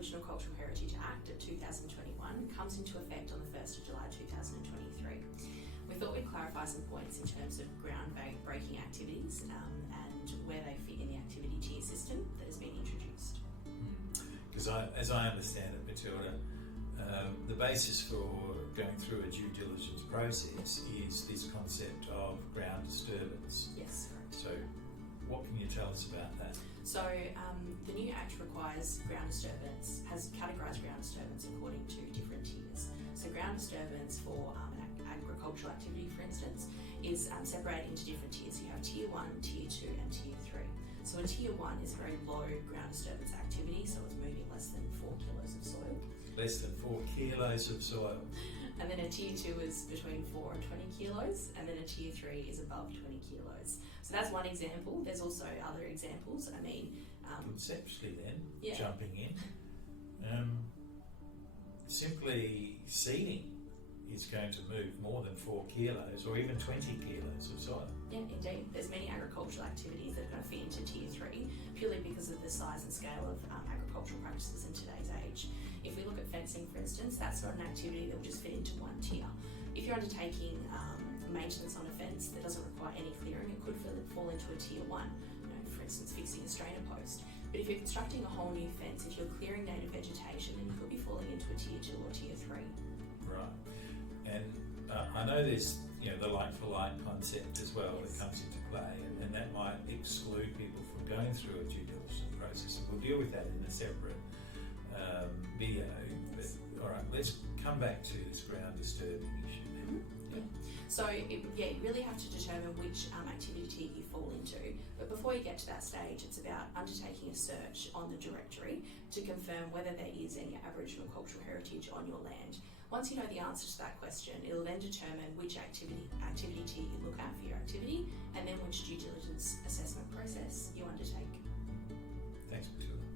Aboriginal Cultural Heritage Act of 2021 comes into effect on the 1st of July 2023. We thought we'd clarify some points in terms of ground-breaking activities and where they fit in the activity tier system that has been introduced. Because as I understand it, Matilda, the basis for going through a due diligence process is this concept of ground disturbance. Yes, correct. So what can you tell us about that? So the new Act requires has categorised ground disturbance according to different tiers. So ground disturbance for an agricultural activity, for instance, is separated into different tiers. You have Tier 1, Tier 2 and Tier 3. So a Tier 1 is a very low ground disturbance activity, so it's moving less than 4 kilos of soil. Less than 4 kilos of soil. And then a Tier 2 is between 4 and 20 kilos, and then a Tier 3 is above 20 kilos. So that's one example. There's also other examples. I mean, conceptually then, yeah. Jumping in, simply seeding is going to move more than 4 kilos or even 20 kilos of soil. Yeah, indeed. There's many agricultural activities that are going to fit into Tier 3 purely because of the size and scale of agricultural practices in today's age. If we look at fencing, for instance, that's not an activity that will just fit into one tier. If you're undertaking maintenance on a fence that doesn't require any clearing, it could fall into a Tier 1, for instance, fixing a strainer post. But if you're constructing a whole new fence, if you're clearing native vegetation, then you could be falling into a Tier 2 or Tier 3. Right. And I know there's the like-for-like concept as well. Yes. That comes into play, and that might exclude people from going through a due diligence process. And we'll deal with that in a separate video. But all right, let's come back to this ground disturbing issue. Yeah. So you really have to determine which activity you fall into. But before you get to that stage, it's about undertaking a search on the directory to confirm whether there is any Aboriginal cultural heritage on your land. Once you know the answer to that question, it'll then determine which activity tier you look at for your activity, and then which due diligence assessment process you undertake. Thanks, Matilda.